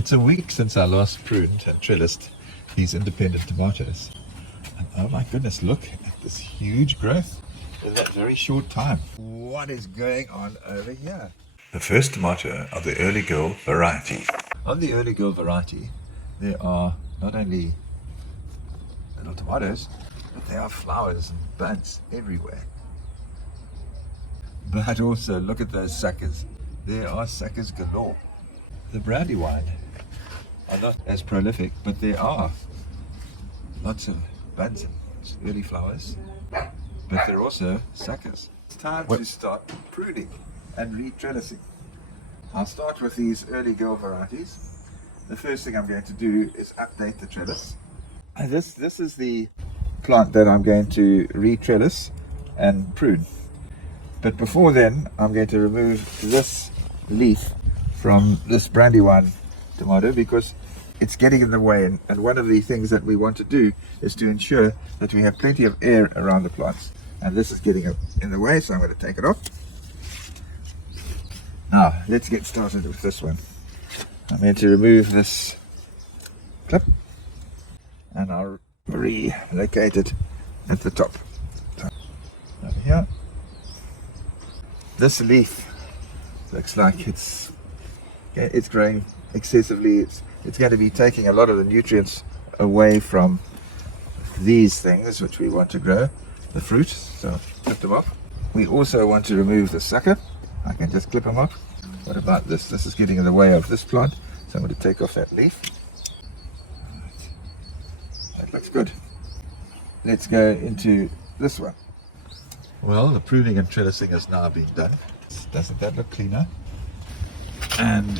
It's a week since I last pruned and trellised these independent tomatoes. And oh my goodness, look at this huge growth in that very short time. What is going on over here? The first tomato of the early girl variety. On the early girl variety, there are not only little tomatoes, but there are flowers and buds everywhere. But also, look at those suckers. There are suckers galore. The Brandywine are not as prolific, but there are lots of buds and early flowers, but they're also suckers. It's time to start pruning and re-trellising. I'll start with these early girl varieties. The first thing I'm going to do is update the trellis. And this is the plant that I'm going to re-trellis and prune. But before then, I'm going to remove this leaf from this Brandywine tomato because it's getting in the way, and one of the things that we want to do is to ensure that we have plenty of air around the plants, and this is getting in the way, so I'm going to take it off. Now let's get started with this one. I'm going to remove this clip and I'll relocate it at the top. Over here. This leaf looks like it's growing excessively. It's going to be taking a lot of the nutrients away from these things which we want to grow, the fruit, so clip them off. We also want to remove the sucker. I can just clip them off. What about this? This is getting in the way of this plant, so I'm going to take off that leaf. That looks good. Let's go into this one. Well, the pruning and trellising has now been done. Doesn't that look cleaner? And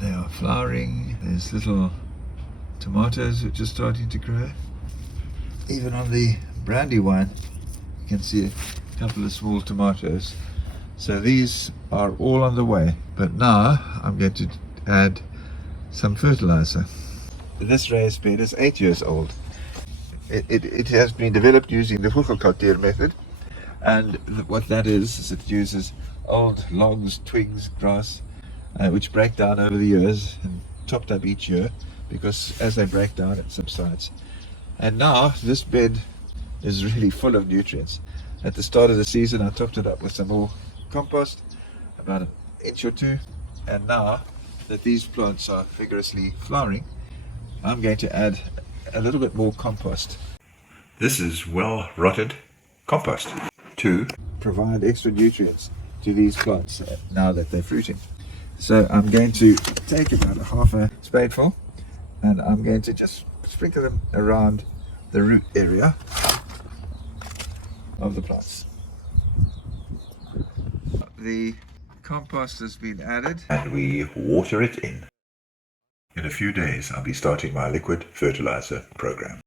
they are flowering. There's little tomatoes which are starting to grow. Even on the Brandywine, you can see a couple of small tomatoes. So these are all on the way. But now I'm going to add some fertilizer. This raised bed is 8 years old. It has been developed using the Vogelkultuur method. And what that is it uses old logs, twigs, grass, which break down over the years and topped up each year, because as they break down it subsides. And now this bed is really full of nutrients. At the start of the season I topped it up with some more compost, about an inch or two, and now that these plants are vigorously flowering, I'm going to add a little bit more compost. This is well rotted compost to provide extra nutrients to these plants now that they're fruiting. So I'm going to take about a half a spadeful and I'm going to just sprinkle them around the root area of the plants. The compost has been added and we water it in. In a few days I'll be starting my liquid fertilizer program.